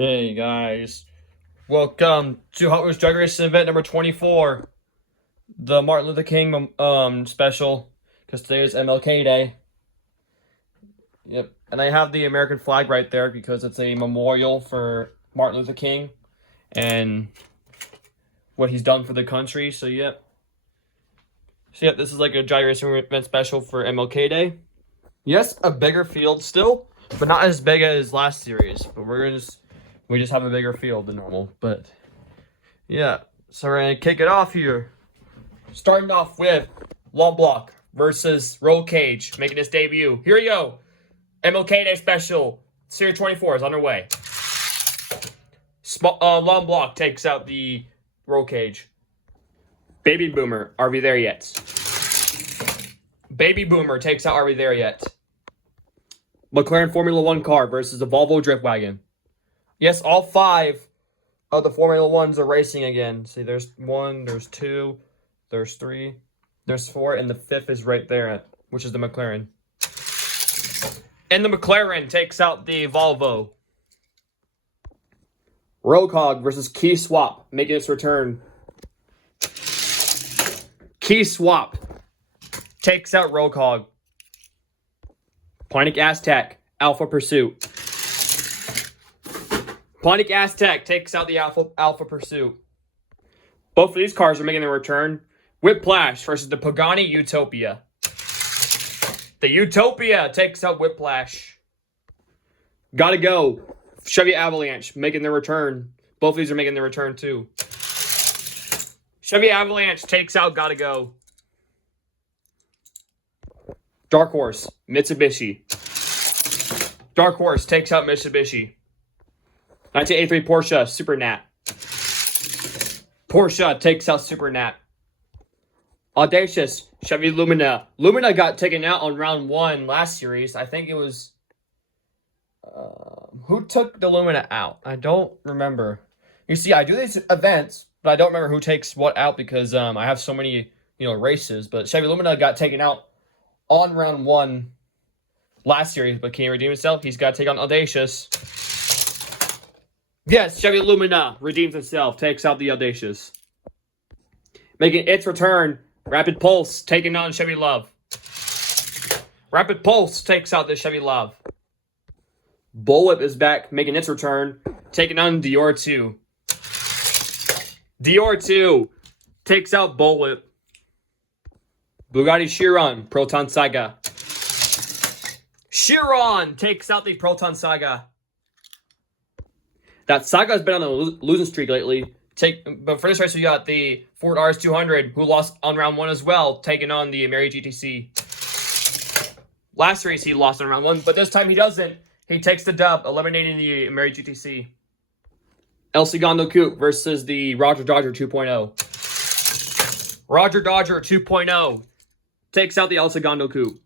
Hey guys, welcome to Hot Wheels Drag Racing event number 24, the Martin Luther King special, because today is MLK Day. Yep, and I have the American flag right there because it's a memorial for Martin Luther King and what he's done for the country. So yep, this is like a drag racing event special for MLK Day. Yes, a bigger field still, but not as big as last series. But we just have a bigger field than normal. But yeah, so we're gonna kick it off here. Starting off with Long Block versus Roll Cage, making his debut. Here we go. MLK Day special, Series 24 is underway. Long Block takes out the Roll Cage. Baby Boomer, are we there yet? Baby Boomer takes out Are We There Yet? McLaren Formula 1 car versus the Volvo Drift Wagon. Yes, all 5 of the Formula 1s are racing again. See, there's 1, there's 2, there's 3, there's 4, and the 5th is right there, which is the McLaren. And the McLaren takes out the Volvo. Rocog versus Key Swap, making its return. Key Swap takes out Rocog. Pontic Aztec, Alpha Pursuit. Pontic Aztec takes out the Alpha Pursuit. Both of these cars are making their return. Whiplash versus the Pagani Utopia. The Utopia takes out Whiplash. Gotta Go, Chevy Avalanche making their return. Both of these are making their return too. Chevy Avalanche takes out Gotta Go. Dark Horse, Mitsubishi. Dark Horse takes out Mitsubishi. 1983 Porsche, Super Nat. Porsche takes out Super Nat. Audacious, Chevy Lumina. Lumina got taken out on round 1 last series. I think it was... who took the Lumina out? I don't remember. You see, I do these events, but I don't remember who takes what out because I have so many, races. But Chevy Lumina got taken out on round 1 last series, but can he redeem himself? He's got to take on Audacious. Yes, Chevy Lumina redeems himself, takes out the Audacious. Making its return, Rapid Pulse taking on Chevy Love. Rapid Pulse takes out the Chevy Love. Bullwhip is back, making its return, taking on Dior 2. Dior 2 takes out Bullwhip. Bugatti Chiron, Proton Saga. Chiron takes out the Proton Saga. That Saga's been on a losing streak lately. But for this race, we got the Ford RS200, who lost on round 1 as well, taking on the Ameri GTC. Last race, he lost on round 1, but this time he doesn't. He takes the dub, eliminating the Ameri GTC. El Segundo Coupe versus the Roger Dodger 2.0. Roger Dodger 2.0 takes out the El Segundo Coupe.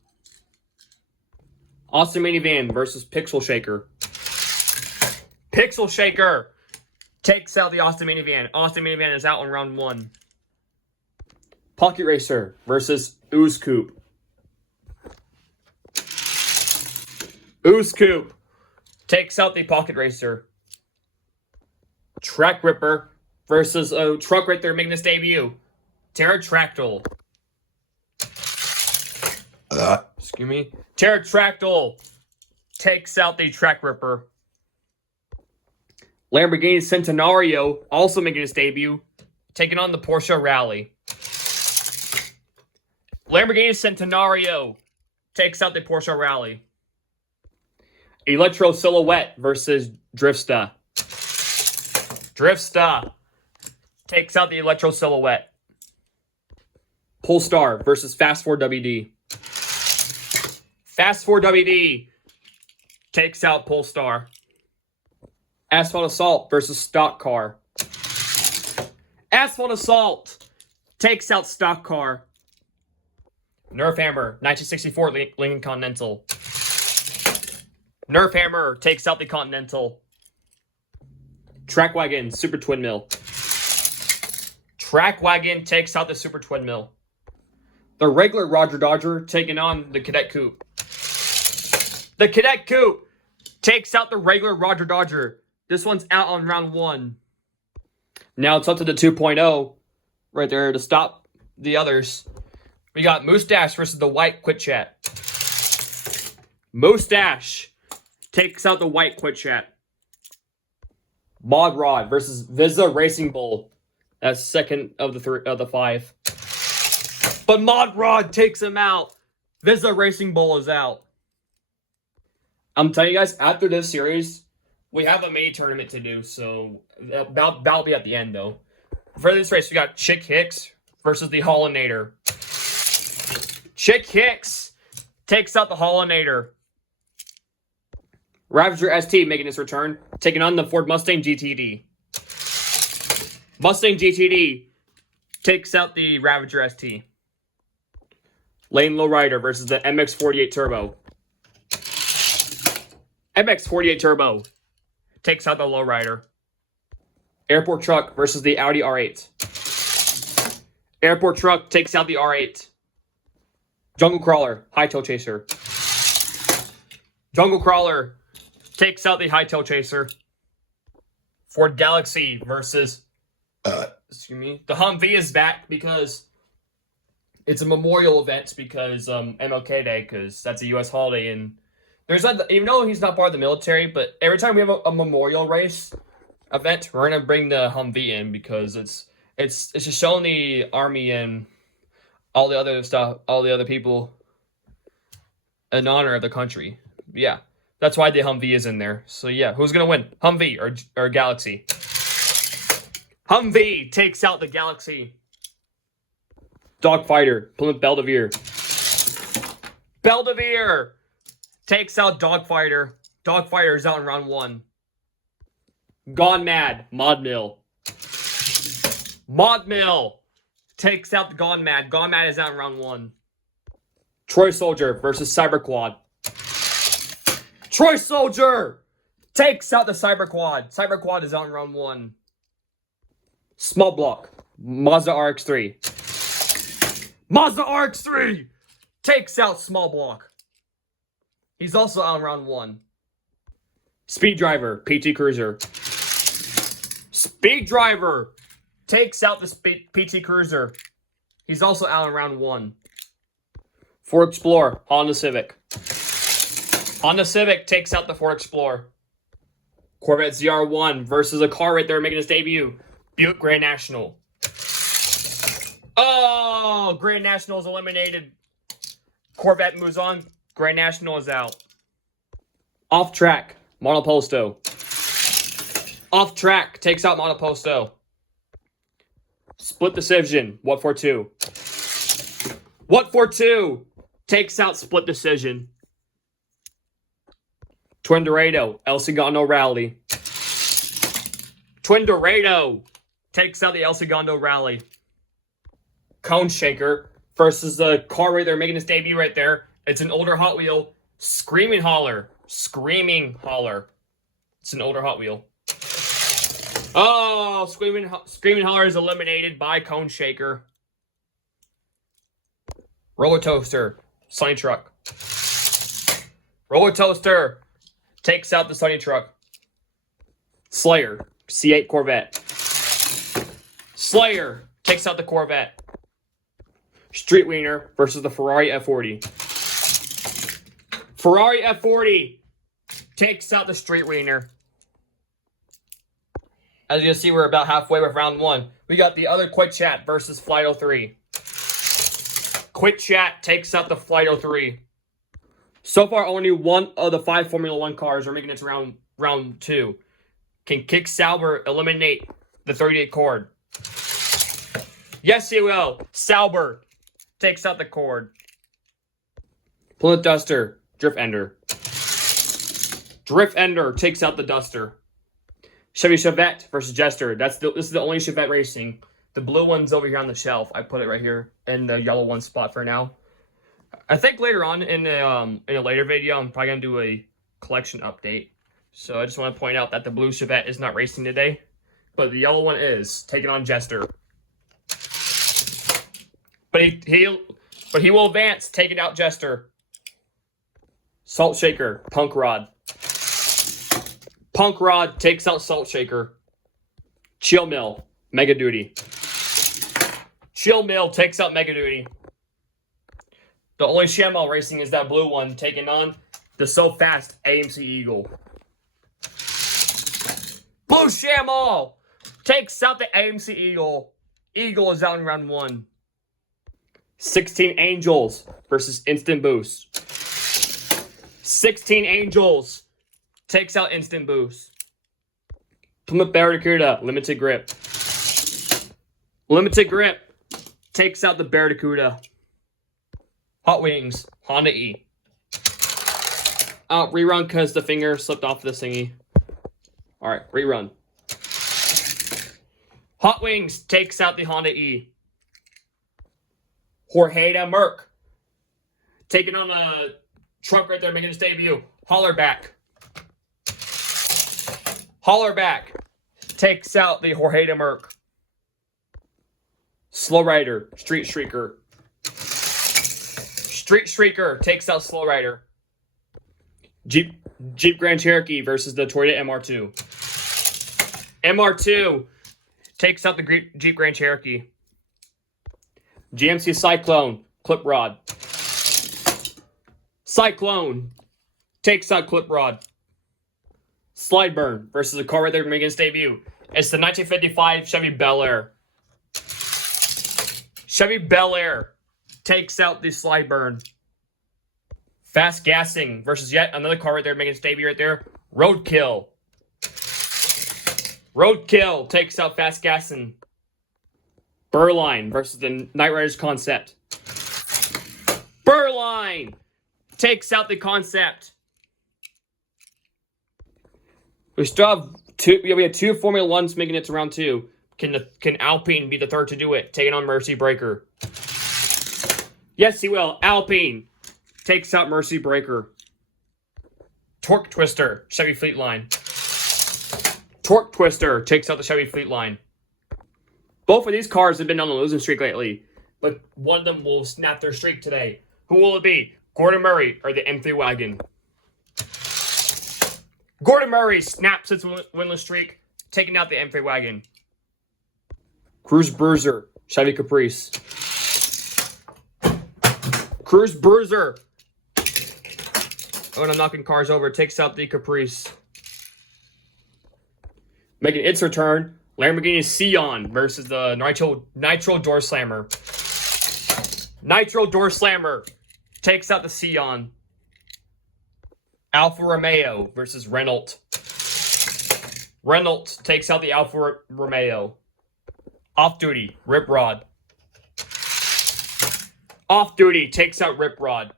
Austin Minivan versus Pixel Shaker. Pixel Shaker takes out the Austin Minivan. Austin Minivan is out on round 1. Pocket Racer versus Ooze Coupe. Ooze Coupe takes out the Pocket Racer. Track Ripper versus a truck right there making its debut. Pterodactyl. Excuse me. Pterodactyl takes out the Track Ripper. Lamborghini Centenario also making its debut, taking on the Porsche Rally. Lamborghini Centenario takes out the Porsche Rally. Electro Silhouette versus Driftsta. Driftsta takes out the Electro Silhouette. Polestar versus Fast 4 WD. Fast 4 WD takes out Polestar. Asphalt Assault versus Stock Car. Asphalt Assault takes out Stock Car. Nerf Hammer, 1964 Lincoln Continental. Nerf Hammer takes out the Continental. Track Wagon, Super Twin Mill. Track Wagon takes out the Super Twin Mill. The regular Roger Dodger taking on the Cadet Coupe. The Cadet Coupe takes out the regular Roger Dodger. This one's out on round 1. Now it's up to the 2.0 right there to stop the others. We got Moustache versus the White Quit Chat. Moustache takes out the White Quit Chat. Mod Rod versus Visa Racing Bull. That's second of the 5. But Mod Rod takes him out. Visa Racing Bull is out. I'm telling you guys, after this series, we have a mini tournament to do, so that'll be at the end, though. For this race, we got Chick Hicks versus the Hollinator. Chick Hicks takes out the Hollinator. Ravager ST making his return, taking on the Ford Mustang GTD. Mustang GTD takes out the Ravager ST. Lane Lowrider versus the MX-48 Turbo. MX-48 Turbo takes out the Lowrider. Airport Truck versus the Audi R8. Airport Truck takes out the R8. Jungle Crawler, Hightail Chaser. Jungle Crawler takes out the Hightail Chaser. Ford Galaxy versus... excuse me. The Humvee is back because it's a memorial event because MLK Day, because that's a U.S. holiday, and there's not, even though he's not part of the military, but every time we have a memorial race event, we're gonna bring the Humvee in because it's just showing the army and all the other stuff, all the other people in honor of the country. Yeah, that's why the Humvee is in there. So yeah, who's gonna win, Humvee or Galaxy? Humvee takes out the Galaxy. Dogfighter, Plymouth Belvedere. Belvedere takes out Dogfighter. Dogfighter is out in round 1. Gone Mad, Mod Mill. Mod Mill takes out the Gone Mad. Gone Mad is out in round 1. Troy Soldier versus Cyber Quad. Troy Soldier takes out the Cyber Quad. Cyber Quad is out in round 1. Small Block, Mazda RX-3. Mazda RX-3 takes out Small Block. He's also out in round 1. Speed Driver, PT Cruiser. Speed Driver takes out the PT Cruiser. He's also out in round 1. Ford Explorer, Honda Civic. Honda Civic takes out the Ford Explorer. Corvette ZR1 versus a car right there making its debut. Buick Grand National. Oh, Grand National is eliminated. Corvette moves on. Grand National is out. Off Track, Monoposto. Off Track takes out Monoposto. Split Decision, What For Two. What For Two takes out Split Decision. Twin Dorado, El Segundo Rally. Twin Dorado takes out the El Segundo Rally. Cone Shaker versus the car right there making its debut right there. It's an older Hot Wheel. Screaming Holler. Screaming Holler. It's an older Hot Wheel. Oh, Screaming Holler is eliminated by Cone Shaker. Roller Toaster. Sunny Truck. Roller Toaster takes out the Sunny Truck. Slayer. C8 Corvette. Slayer takes out the Corvette. Street Wiener versus the Ferrari F40. Ferrari F40 takes out the Street Wiener. As you can see, we're about halfway with round 1. We got the other Quit Chat versus Flight 03. Quit Chat takes out the Flight 03. So far, only one of the 5 Formula 1 cars are making it to round 2. Can Kick Sauber eliminate the 38 cord? Yes, he will. Sauber takes out the cord. Plymouth Duster, Drift Ender. Drift Ender takes out the Duster. Chevy Chevette versus Jester. This is the only Chevette racing. The blue one's over here on the shelf. I put it right here in the yellow one spot for now. I think later on in a later video, I'm probably gonna do a collection update. So I just want to point out that the blue Chevette is not racing today, but the yellow one is taking on Jester. But he will advance, taking out Jester. Salt Shaker, Punk Rod. Punk Rod takes out Salt Shaker. Chill Mill, Mega Duty. Chill Mill takes out Mega Duty. The only Shamall racing is that blue one, taking on the so fast AMC Eagle. Blue Shamall takes out the AMC Eagle. Eagle is out in round 1. 16 Angels versus Instant Boost. 16 Angels takes out Instant Boost. Plymouth Barracuda, Limited Grip. Limited Grip takes out the Barracuda. Hot Wings, Honda E. Rerun because the finger slipped off the thingy. Alright, rerun. Hot Wings takes out the Honda E. Jorge Merc taking on a truck right there, making his debut. Hollerback. Hollerback takes out the Jorge Merc. Slow Rider, Street Shrieker. Street Shrieker takes out Slow Rider. Jeep Grand Cherokee versus the Toyota MR2. MR2 takes out the Jeep Grand Cherokee. GMC Cyclone, Clip Rod. Cyclone takes out Clip Rod. Slide Burn versus a car right there making its debut. It's the 1955 Chevy Bel Air. Chevy Bel Air takes out the Slide Burn. Fast Gassing versus yet another car right there making its debut right there. Roadkill. Roadkill takes out Fast Gassing. Burline versus the Night Riders Concept. Burline takes out the Concept. We still have two. We have 2 Formula Ones making it to round 2. Can Alpine be the third to do it? Taking on Mercy Breaker. Yes, he will. Alpine takes out Mercy Breaker. Torque Twister, Chevy Fleet Line. Torque Twister takes out the Chevy Fleet Line. Both of these cars have been on a losing streak lately, but one of them will snap their streak today. Who will it be? Gordon Murray or the M3 Wagon? Gordon Murray snaps its winless streak, taking out the M3 Wagon. Cruz Bruiser, Chevy Caprice. Cruz Bruiser. Oh, and I'm knocking cars over. Takes out the Caprice. Making its return, Lamborghini Sion versus the Nitro Door Slammer. Nitro Door Slammer takes out the Sion. Alfa Romeo versus Renault. Renault takes out the Alfa Romeo. Off Duty, Rip Rod. Off Duty takes out Rip Rod.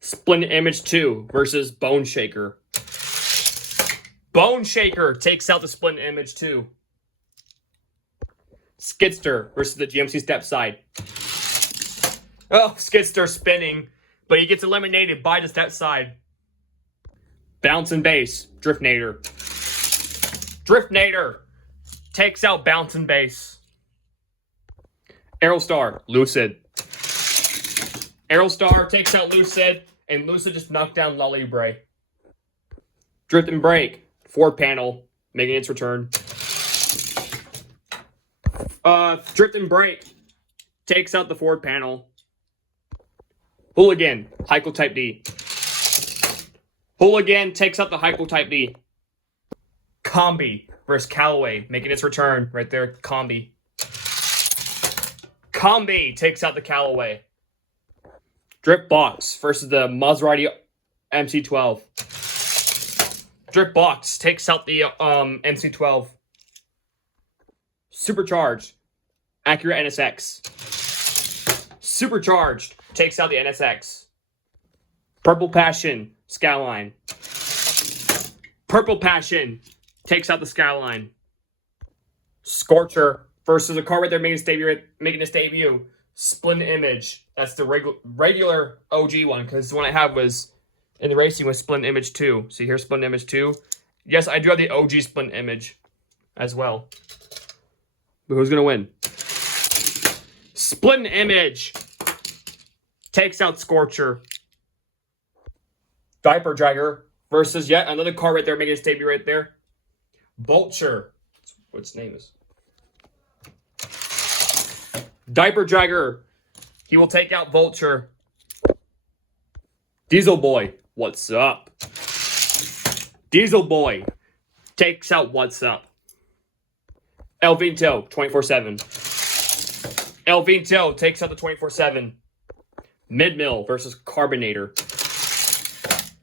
Splendid Image 2 versus Bone Shaker. Bone Shaker takes out the Splendid Image 2. Skidster versus the GMC Stepside. Oh, Skidster spinning, but he gets eliminated by the Stepside. Bounce and Base, Driftnator. Driftnator takes out Bounce and Base. Aerostar, Lucid. Aerostar takes out Lucid, and Lucid just knocked down La Libre. Drift and Brake, Ford Panel, making its return. Drift and Brake takes out the Ford Panel. Hooligan, Heikel Type D. Hooligan takes out the Heikel Type D. Combi versus Callaway, making its return right there. Combi. Combi takes out the Callaway. Drip Box versus the Maserati MC12. Drip Box takes out the MC12. Supercharged, Acura NSX. Supercharged takes out the NSX. Purple Passion, Skyline. Purple Passion takes out the Skyline. Scorcher versus a car right there making its debut. Splendid Image. That's the regular OG one, because the one I have was in the racing was Splendid Image 2. See here's Splendid Image 2. Yes, I do have the OG Splendid Image as well. But who's gonna win? Splendid Image takes out Scorcher. Diaper Dragger versus yet another car right there making its debut right there. Vulture. What its name is. Diaper Dragger. He will take out Vulture. Diesel Boy. What's up? Diesel Boy takes out What's Up. El Vinto, 24/7. El Vinto takes out the 24/7. Mid-Mill versus Carbonator.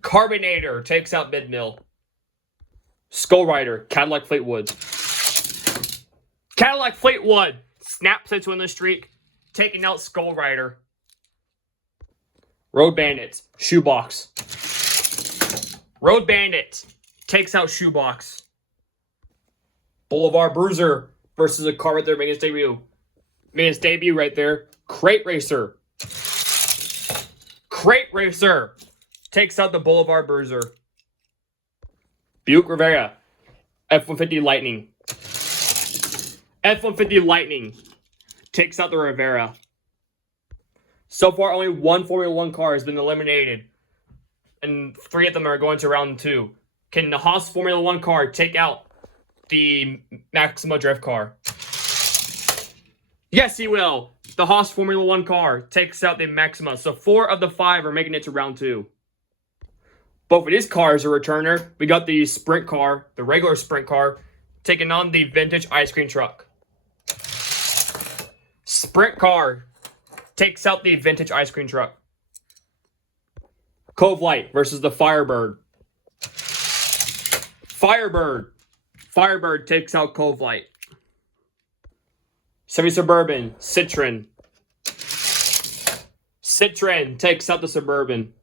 Carbonator takes out Mid-Mill. Skull Rider, Cadillac Fleetwood. Cadillac Fleetwood snaps into in the streak, taking out Skull Rider. Road Bandit, Shoebox. Road Bandit takes out Shoebox. Boulevard Bruiser versus a car right there making its debut. Made its debut right there. Crate Racer. Crate Racer takes out the Boulevard Bruiser. Buick Rivera. F-150 Lightning. F-150 Lightning takes out the Rivera. So far, only one Formula 1 car has been eliminated. And 3 of them are going to round 2. Can the Haas Formula 1 car take out the Maxima Drift car? Yes, he will. The Haas Formula 1 car takes out the Maxima. So 4 of the 5 are making it to round 2. Both of these cars are returner. We got the sprint car, the regular sprint car, taking on the vintage ice cream truck. Sprint car takes out the vintage ice cream truck. Cove Light versus the Firebird. Firebird. Firebird takes out Cove Light. Chevy Suburban, Citroen. Citroen takes out the Suburban.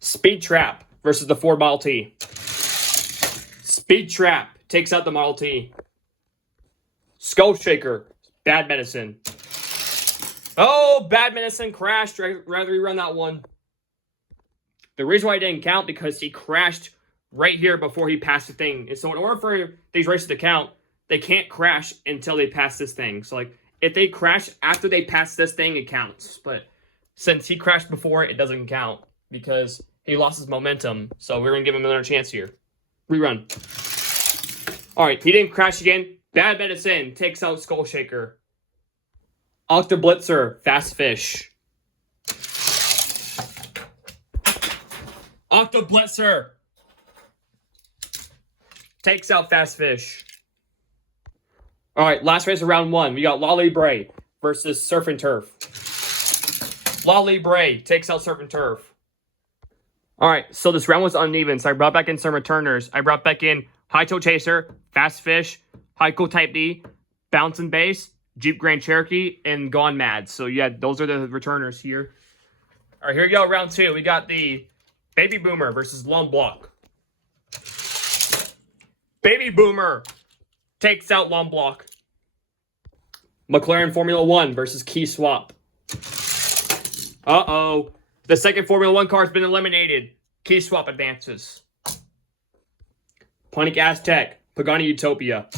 Speed Trap versus the Ford Model T. Speed Trap takes out the Model T. Skull Shaker, Bad Medicine. Oh, Bad Medicine crashed. Rather rerun that one. The reason why it didn't count because he crashed right here before he passed the thing. And so in order for these races to count, they can't crash until they pass this thing. So like if they crash after they pass this thing, it counts. But since he crashed before, it doesn't count because he lost his momentum. So we're going to give him another chance here. Rerun. All right, he didn't crash again. Bad Medicine takes out Skull Shaker. Octa Blitzer, Fast Fish. Octa Blitzer takes out Fast Fish. All right, last race of round 1. We got Lolly Bray versus Surf and Turf. Lolly Bray takes out Surf and Turf. All right, so this round was uneven, so I brought back in some returners. I brought back in High Toe Chaser, Fast Fish, Heiko Type D, Bounce and Bass, Jeep Grand Cherokee, and Gone Mad. So yeah, those are the returners here. All right, here we go, round 2. We got the Baby Boomer versus Lone Block. Baby Boomer takes out Lone Block. McLaren Formula 1 versus Key Swap. Uh-oh. The second Formula 1 car has been eliminated. Key Swap advances. Pontiac Aztec, Pagani Utopia.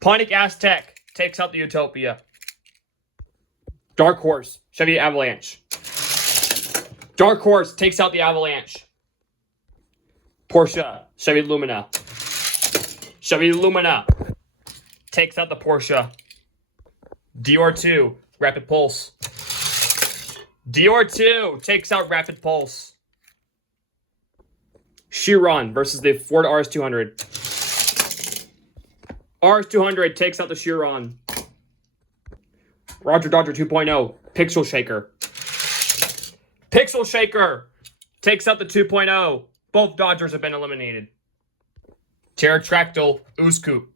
Pontiac Aztec takes out the Utopia. Dark Horse, Chevy Avalanche. Dark Horse takes out the Avalanche. Porsche, Chevy Lumina. Chevy Lumina takes out the Porsche. Dior 2, Rapid Pulse. Dior 2 takes out Rapid Pulse. Chiron versus the Ford RS200. RS200 takes out the Chiron. Roger Dodger 2.0, Pixel Shaker. Pixel Shaker takes out the 2.0. Both Dodgers have been eliminated. Pterodactyl, Ooze Coupe.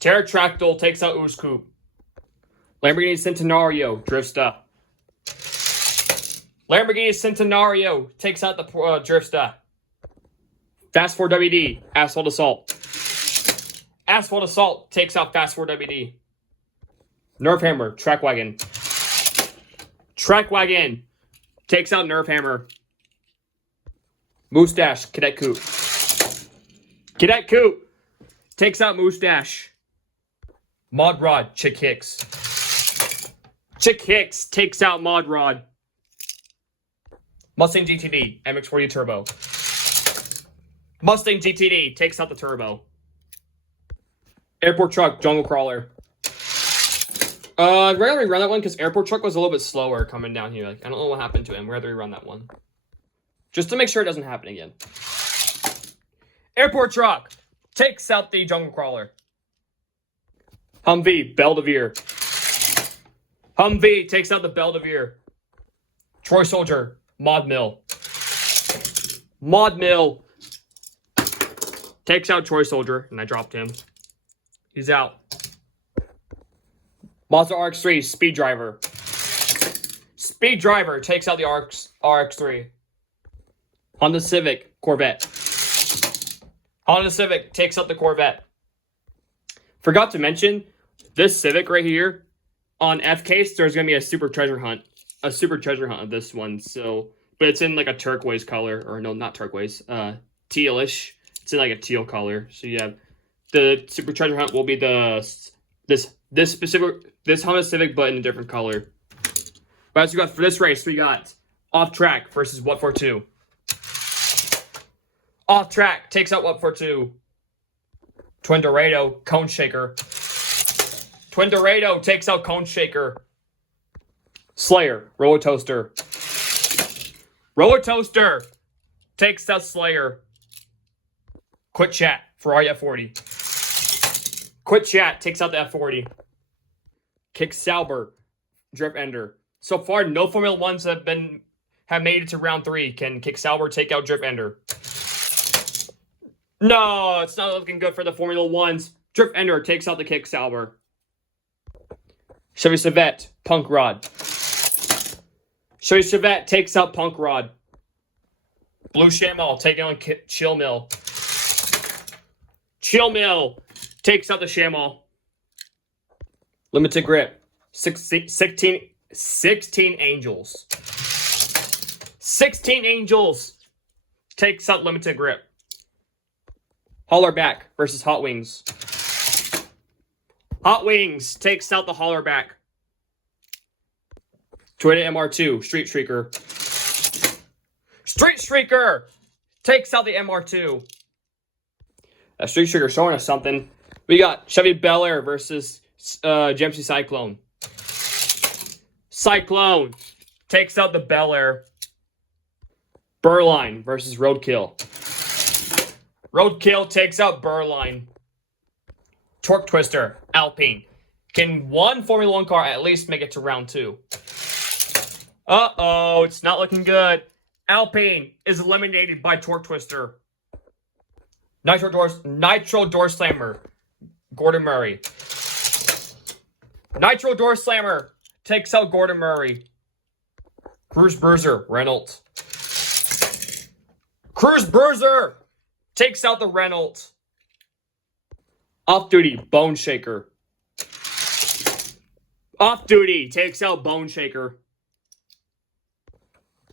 Pterodactyl takes out Ooze Coupe. Lamborghini Centenario, Drifsta. Lamborghini Centenario takes out the Drifsta. Fast 4 WD, Asphalt Assault. Asphalt Assault takes out Fast 4 WD. Nerf Hammer, Track Wagon. Track Wagon takes out Nerf Hammer. Moustache, Cadet Coupe. Cadet Coupe takes out Moustache. Mod Rod, Chick Hicks. Chick Hicks takes out Mod Rod. Mustang GTD, MX-40 Turbo. Mustang GTD takes out the turbo. Airport Truck, Jungle Crawler. I'd rather rerun that one because Airport Truck was a little bit slower coming down here. Like, I don't know what happened to him. I'd rather rerun that one. Just to make sure it doesn't happen again. Airport Truck takes out the Jungle Crawler. Humvee, Belvedere. Humvee takes out the Belvedere. Troy Soldier, Mod Mill. Mod Mill takes out Troy Soldier, and I dropped him. He's out. Mazda RX-3, Speed Driver. Speed Driver takes out the RX-3. Honda Civic, Corvette. Honda Civic takes out the Corvette. Forgot to mention, this Civic right here, on F-Case, there's going to be a super treasure hunt. A super treasure hunt of this one. So, but it's in like a turquoise color. Or no, not turquoise. Tealish. It's in like a teal color. So you have the super treasure hunt will be this Honda Civic, but in a different color. But as we got for this race, we got Off Track versus What For Two. Off Track takes out What For Two. Twin Dorado, Cone Shaker. Twin Dorado takes out Cone Shaker. Slayer, Roller Toaster. Roller Toaster takes out Slayer. Quit Chat, Ferrari F40. Quit Chat takes out the F40. Kick Sauber, Drift Ender. So far, no Formula 1s have made it to round 3. Can Kick Sauber take out Drift Ender? No, it's not looking good for the Formula 1s. Drift Ender takes out the Kick Sauber. Chevy Chevette, Punk Rod. Chevy Chevette takes out Punk Rod. Blue Shamal taking on Chill Mill. Chill Mill takes out the Shamal. Limited Grip. 16 Angels. 16 Angels takes out Limited Grip. Hollerback versus Hot Wings. Hot Wings takes out the Hollerback. Toyota MR2, Street Streaker. Street Streaker takes out the MR2. Street Streaker showing us something. We got Chevy Bel Air versus GMC Cyclone. Cyclone takes out the Bel Air. Burline versus Roadkill. Roadkill takes out Burline. Torque Twister, Alpine. Can one Formula 1 car at least make it to round 2? Uh-oh, it's not looking good. Alpine is eliminated by Torque Twister. Nitro Door Slammer, Gordon Murray. Nitro Door Slammer takes out Gordon Murray. Cruise Bruiser, Renault. Cruise Bruiser takes out the Renault. Off Duty, Bone Shaker. Off Duty takes out Bone Shaker.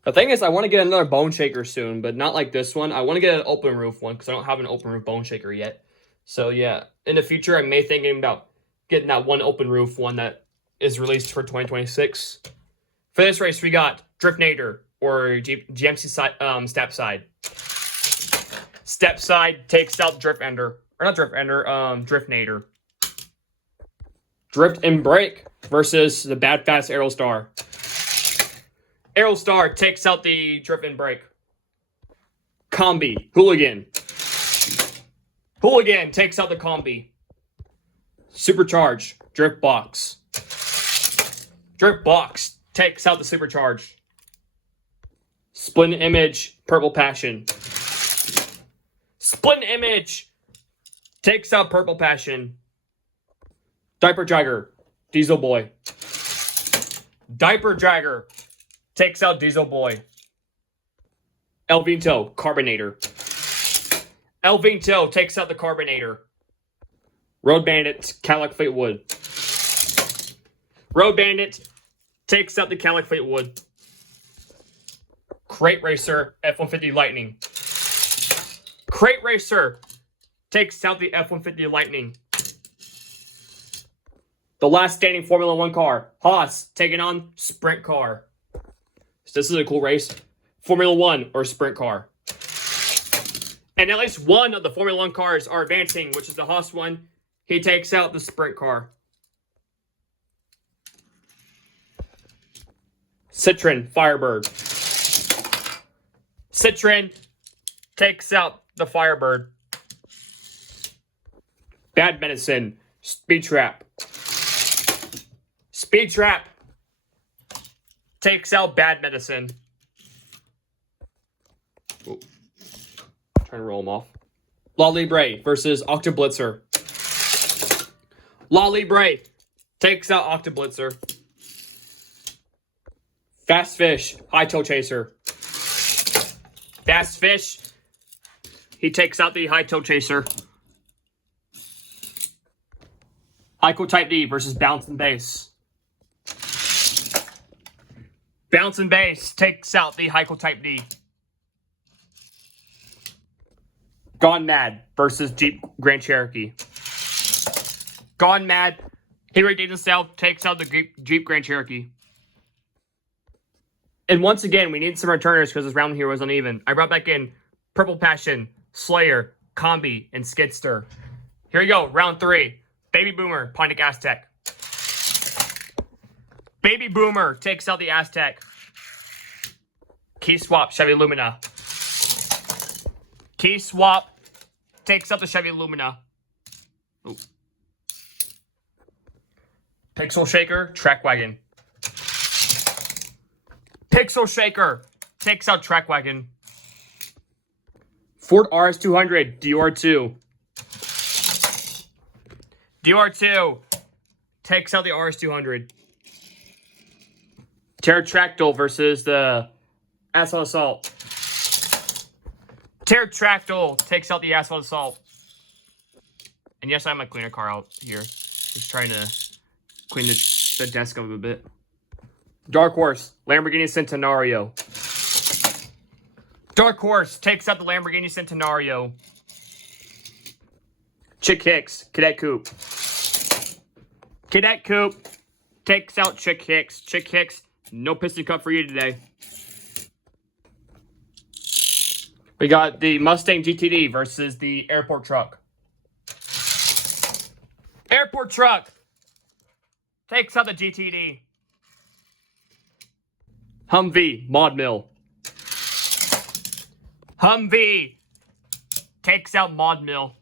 The thing is, I want to get another Bone Shaker soon, but not like this one. I want to get an open roof one because I don't have an open roof Bone Shaker yet. So yeah, in the future, I may thinking about getting that one open roof one that is released for 2026. For this race, we got Driftnator or GMC Stepside. Stepside takes out Drift Ender. Or not Drift Ender, Driftnator. Drift and Brake versus the Bad Fast Aerostar. Aerostar takes out the Drift and Brake. Combi, Hooligan. Hooligan takes out the Combi. Supercharge, Drift Box. Drift Box takes out the Supercharge. Split Image, Purple Passion. Split Image takes out Purple Passion. Diaper Dragger, Diesel Boy. Diaper Dragger takes out Diesel Boy. El Vinto, Carbonator. El Vinto takes out the Carbonator. Road Bandit, Cadillac Fleetwood. Road Bandit takes out the Cadillac Fleetwood. Crate Racer, F-150 Lightning. Crate Racer takes out the F-150 Lightning. The last standing Formula 1 car, Haas, taking on Sprint Car. So this is a cool race. Formula One or sprint car. And at least one of the Formula One cars are advancing, which is the Haas one. He takes out the sprint car. Citroen Firebird. Citroen takes out the Firebird. Bad Medicine. Speed Trap. Speed Trap takes out Bad Medicine. Ooh. Trying to roll them off. La Libre versus Octoblitzer. La Libre takes out Octoblitzer. Fast Fish, High Tail Chaser. Fast Fish, he takes out the High Tail Chaser. Ico Type D versus Bounce and Base. Bounce and Base takes out the Heiko Type D. Gone Mad versus Jeep Grand Cherokee. Gone Mad, he redeems himself, takes out the Jeep Grand Cherokee. And once again, we need some returners because this round here was uneven. I brought back in Purple Passion, Slayer, Combi, and Skidster. Here we go, round 3. Baby Boomer, Pontiac Aztec. Baby Boomer takes out the Aztec. Key Swap, Chevy Lumina. Key Swap takes out the Chevy Lumina. Ooh. Pixel Shaker, Track Wagon. Pixel Shaker takes out Track Wagon. Ford RS200, DR2. DR2 takes out the RS200. Pterodactyl versus the Asphalt Assault. Pterodactyl takes out the Asphalt Assault. And yes, I have my cleaner car out here. Just trying to clean the desk up a bit. Dark Horse, Lamborghini Centenario. Dark Horse takes out the Lamborghini Centenario. Chick Hicks, Cadet Coupe. Cadet Coupe takes out Chick Hicks. Chick Hicks, no piston cup for you today. We got the Mustang GTD versus the Airport Truck. Airport Truck takes out the GTD. Humvee, Mod Mill. Humvee takes out Mod Mill.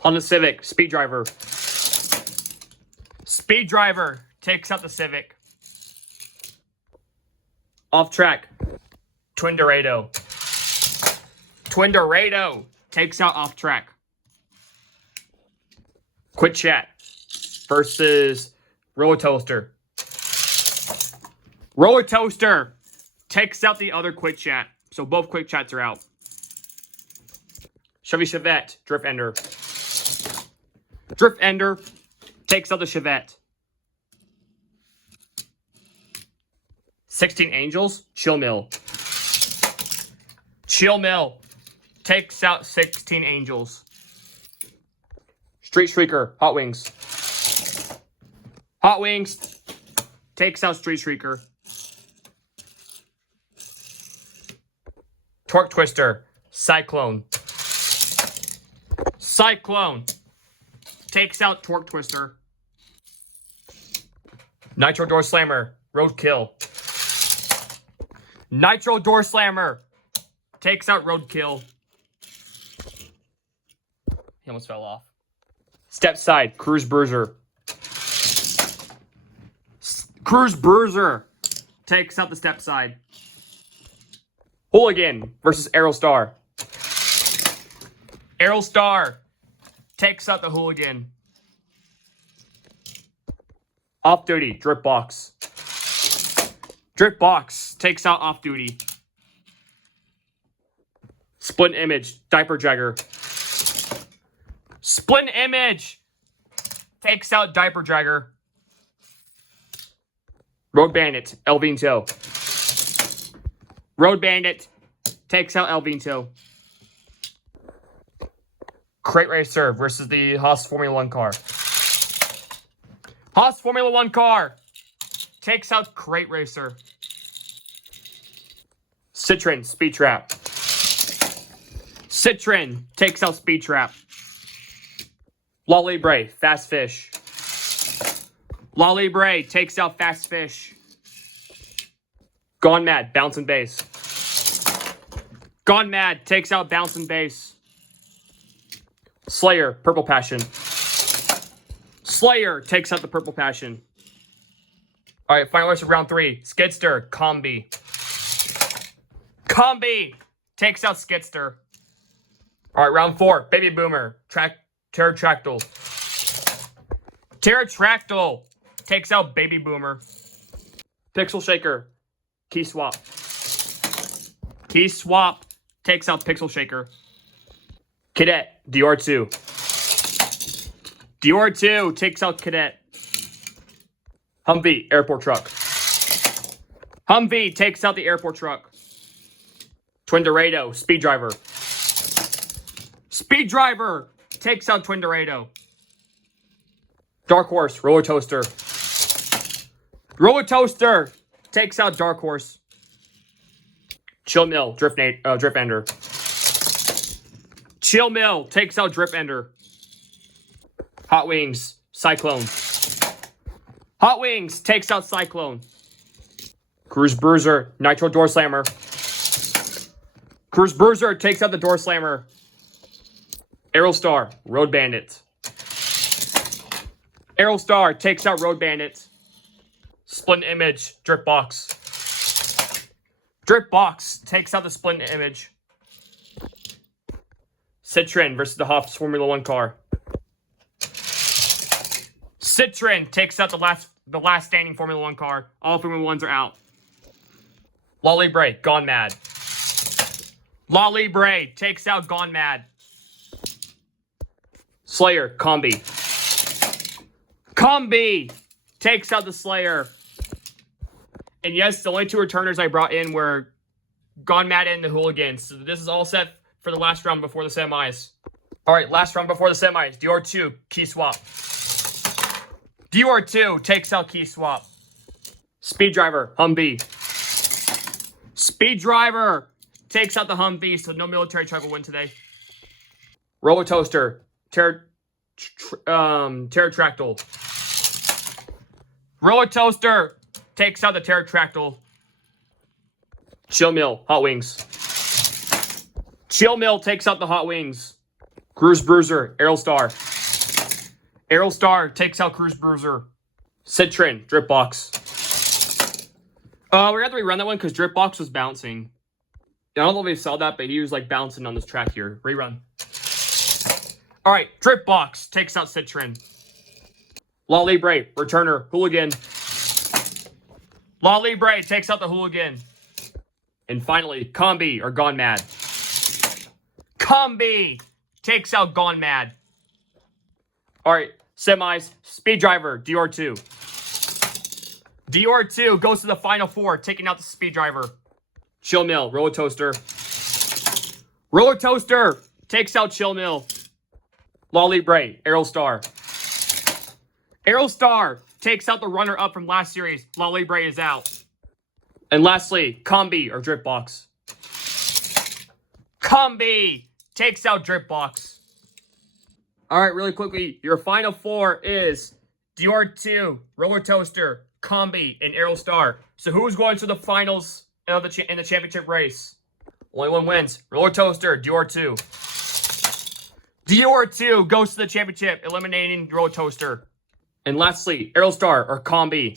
Honda Civic, Speed Driver. Speed Driver takes out the Civic. Off Track, Twin Dorado. Twin Dorado takes out Off Track. Quick Chat versus Roller Toaster. Roller Toaster takes out the other Quick Chat. So both Quick Chats are out. Chevy Chevette, Drift Ender. Drift Ender takes out the Chevette. 16 Angels, Chill Mill. Chill Mill takes out 16 Angels. Street Shrieker, Hot Wings. Hot Wings takes out Street Shrieker. Torque Twister, Cyclone. Cyclone takes out Torque Twister. Nitro Door Slammer, Roadkill. Nitro Door Slammer takes out Roadkill. He almost fell off. Step Side, Cruise Bruiser. Cruise Bruiser takes out the Step Side. Hooligan versus Aerostar. Aerostar takes out the Hooligan. Off Duty, Drip Box. Drip Box takes out Off Duty. Split Image, Diaper Jagger. Split Image takes out Diaper Jagger. Road Bandit, El Vinto. Road Bandit takes out El Vinto. Crate Racer versus the Haas Formula 1 car. Haas Formula 1 car takes out Crate Racer. Citron, Speed Trap. Citron takes out Speed Trap. La Libre, Fast Fish. La Libre takes out Fast Fish. Gone Mad, Bounce and Base. Gone Mad takes out Bounce and Base. Slayer, Purple Passion. Slayer takes out the Purple Passion. All right, finalists of round 3. Skidster, Combi. Combi takes out Skidster. All right, round 4. Baby Boomer, Pterodactyl. Pterodactyl takes out Baby Boomer. Pixel Shaker, Key Swap. Key Swap takes out Pixel Shaker. Cadet, Dior 2. Dior 2 takes out Cadet. Humvee, Airport Truck. Humvee takes out the Airport Truck. Twin Dorado, Speed Driver. Speed Driver takes out Twin Dorado. Dark Horse, Roller Toaster. Roller Toaster takes out Dark Horse. Chill Mill, Drift Ender. Chill Mill takes out Drip Ender. Hot Wings, Cyclone. Hot Wings takes out Cyclone. Cruise Bruiser, Nitro Door Slammer. Cruise Bruiser takes out the Door Slammer. Aerostar, Road Bandit. Aerostar takes out Road Bandit. Splint Image, Drip Box. Drip Box takes out the Splint Image. Citron versus the Hoff's Formula 1 car. Citron takes out the last standing Formula 1 car. All Formula 1s are out. La Libre, Gone Mad. La Libre takes out Gone Mad. Slayer, Combi. Combi takes out the Slayer. And yes, the only 2 returners I brought in were Gone Mad and the Hooligans. So this is all set for the last round before the semis. All right, last round before the semis. Dior 2, Key Swap. Dior 2 takes out Key Swap. Speed Driver, Humvee. Speed Driver takes out the Humvee, so no military truck will win today. Roller Toaster, Pterodactyl. Roller Toaster takes out the Pterodactyl. Chill Mill, Hot Wings. Chill Mill takes out the Hot Wings. Cruise Bruiser, Aerostar. Aerostar takes out Cruise Bruiser. Citron, Drip Box. We're going to have to rerun that one because Drip Box was bouncing. I don't know if they saw that, but he was like bouncing on this track here. Rerun. All right, Drip Box takes out Citron. La Libre, Returner, Hooligan. La Libre takes out the Hooligan. And finally, Combi, or Gone Mad. Combi takes out Gone Mad. All right, semis, Speed Driver, Dior 2. Dior 2 goes to the final 4, taking out the Speed Driver. Chill Mill, Roller Toaster. Roller Toaster takes out Chill Mill. La Libre, Aerostar. Aerostar takes out the runner-up from last series. La Libre is out. And lastly, Combi, or Drip Box. Combi takes out Drip Box. All right, really quickly, your final 4 is Dior 2, Roller Toaster, Combi, and Aerostar. So who's going to the finals in the championship race? Only one wins. Roller Toaster, Dior 2. Dior 2 goes to the championship, eliminating Roller Toaster. And lastly, Aerostar, or Combi.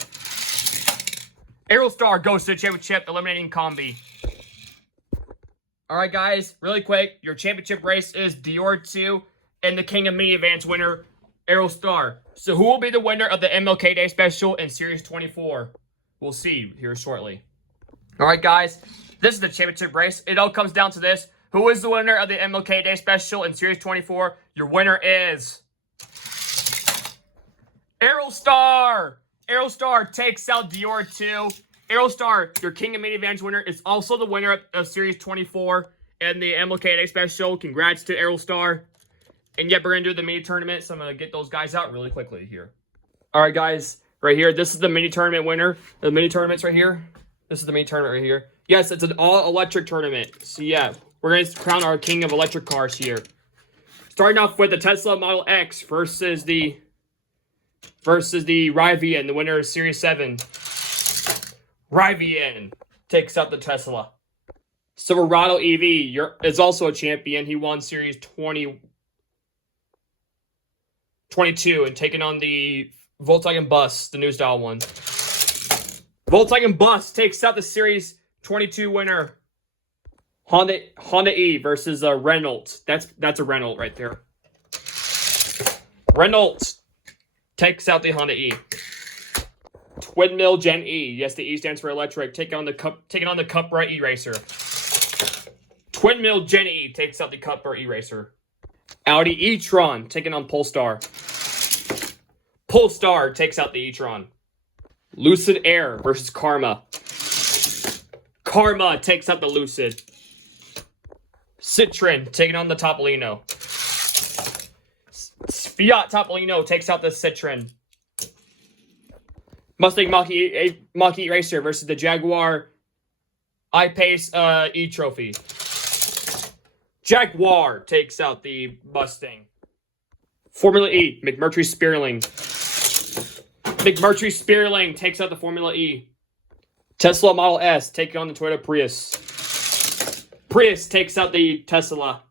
Aerostar goes to the championship, eliminating Combi. All right, guys, really quick, your championship race is Dior 2 and the King of Minivans winner, Aerostar. So who will be the winner of the MLK Day Special in Series 24? We'll see here shortly. All right, guys, this is the championship race. It all comes down to this. Who is the winner of the MLK Day Special in Series 24? Your winner is Aerostar. Aerostar takes out Dior 2. Aerostar, your King of Minivans winner, is also the winner of Series 24 and the MLK Day Special. Congrats to Aerostar. And yet, we're going to do the mini tournament, so I'm going to get those guys out really quickly here. All right, guys, right here, this is the mini tournament winner. The mini tournament's right here. This is the mini tournament right here. Yes, it's an all-electric tournament. So yeah, we're going to crown our king of electric cars here. Starting off with the Tesla Model X versus the Rivian, the winner of Series 7. Rivian takes out the Tesla. Silverado EV is also a champion. He won Series 22 and taking on the Volkswagen Bus, the new style one. Volkswagen Bus takes out the Series 22 winner. Honda E versus Renault. That's a Renault right there. Renault takes out the Honda E. Twin Mill Gen E. Yes, the E stands for electric. Taking on the Cupra E-Racer. Twin Mill Gen E takes out the Cupra E-Racer. Audi e-tron taking on Polestar. Polestar takes out the e-tron. Lucid Air versus Karma. Karma takes out the Lucid. Citroen taking on the Topolino. Fiat Topolino takes out the Citroen. Mustang Mach-E Racer versus the Jaguar I-Pace E-Trophy. Jaguar takes out the Mustang. Formula E, McMurtry Spearling. McMurtry Spearling takes out the Formula E. Tesla Model S taking on the Toyota Prius. Prius takes out the Tesla.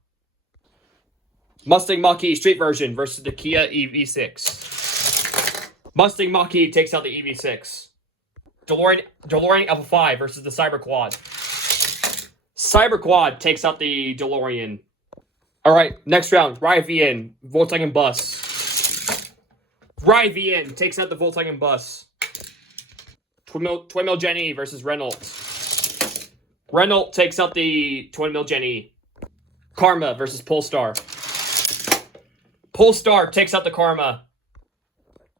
Mustang Mach-E Street Version versus the Kia EV6. Mustang Mach-E takes out the EV6. DeLorean Alpha 5 versus the Cyber Quad. Cyber Quad takes out the DeLorean. Alright, next round. Rivian, Volkswagen Bus. Rivian takes out the Volkswagen Bus. Twin Mill Gen E versus Renault. Renault takes out the Twin Mill Gen E. Karma versus Polestar. Polestar takes out the Karma.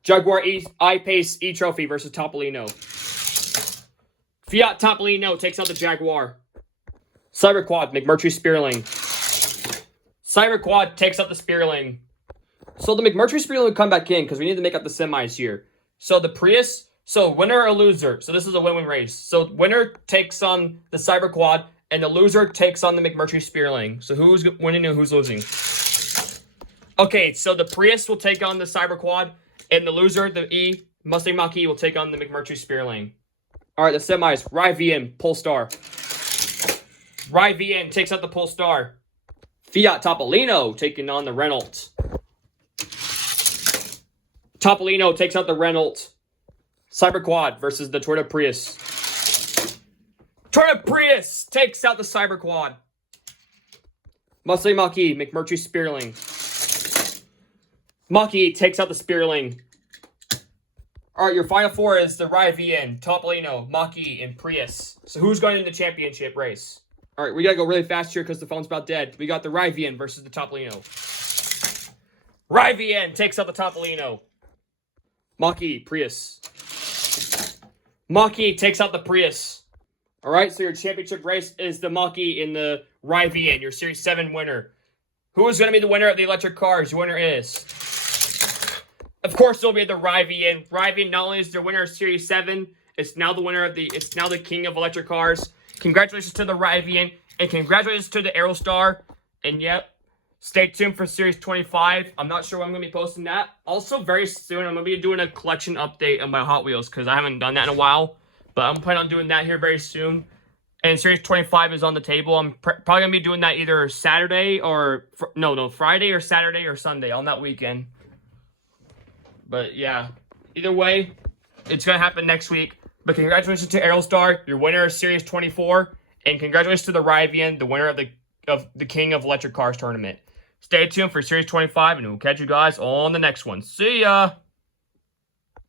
Jaguar I-Pace E-Trophy versus Topolino. Fiat Topolino takes out the Jaguar. Cyber Quad, McMurtry Spearling. Cyber Quad takes out the Spearling. So the McMurtry Spearling would come back in because we need to make up the semis here. So the Prius, so winner or loser. So this is a win-win race. So winner takes on the Cyber Quad and the loser takes on the McMurtry Spearling. So who's winning and who's losing? Okay, so the Prius will take on the Cyber Quad and the loser, the Mustang Mach-E, will take on the McMurtry Spearling. All right, the semis. Rivian, Polestar. Rivian takes out the Polestar. Fiat Topolino taking on the Renault. Topolino takes out the Renault. Cyber Quad versus the Toyota Prius. Toyota Prius takes out the Cyber Quad. Mustang Mach-E, McMurtry Spearling. Mach-E takes out the Spearling. All right, your final four is the Rivian, Topolino, Mach-E, and Prius. So who's going in the championship race? All right, we got to go really fast here because the phone's about dead. We got the Rivian versus the Topolino. Rivian takes out the Topolino. Mach-E, Prius. Mach-E takes out the Prius. All right, so your championship race is the Mach-E in the Rivian, your Series 7 winner. Who is going to be the winner of the electric cars? Your winner is... Of course, it'll be the Rivian. Rivian not only is the winner of Series 7, it's now the winner of the... It's now the king of electric cars. Congratulations to the Rivian, and congratulations to the Aerostar. And yep, stay tuned for Series 25. I'm not sure when I'm going to be posting that. Also, very soon, I'm going to be doing a collection update of my Hot Wheels, because I haven't done that in a while. But I'm planning on doing that here very soon. And Series 25 is on the table. I'm probably going to be doing that either Saturday or... Friday or Saturday or Sunday on that weekend. But yeah, either way, it's going to happen next week. But congratulations to Aerostar, your winner of Series 24. And congratulations to the Rivian, the winner of the King of Electric Cars tournament. Stay tuned for Series 25, and we'll catch you guys on the next one. See ya!